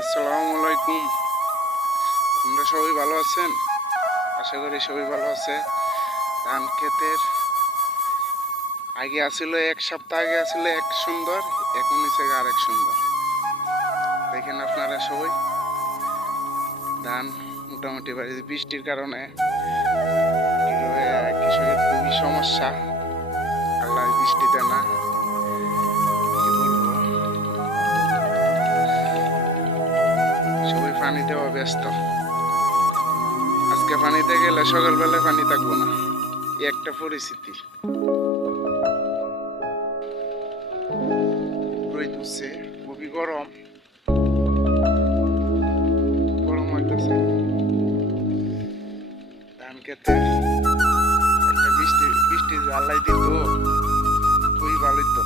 আসসালামু আলাইকুম। আপনারা সবাই ভালো আছেন? আশা করি সবাই ভালো আছে। ধান ক্ষেতের আগে আসলে এক সপ্তাহ আগে আসলে এক সুন্দর, এখন নিচে আরেক সুন্দর। দেখেন আপনারা সবাই ধান মোটামুটি বাড়ি বৃষ্টির কারণে কৃষকের খুবই সমস্যা। আল্লাহ বৃষ্টি দেয় না, কি বলবো, সবাই পানি দেওয়া ব্যস্ত। আজকে পানিতে গেলে সকালবেলায় পানি থাকবো না, এই একটা পরিস্থিতি। রোদ উঠছে, খুবই গরম গরম হইতেছে। ধান খেতে একটা বৃষ্টি বৃষ্টি আল্লাহ দিত, খুবই ভালো হইতো।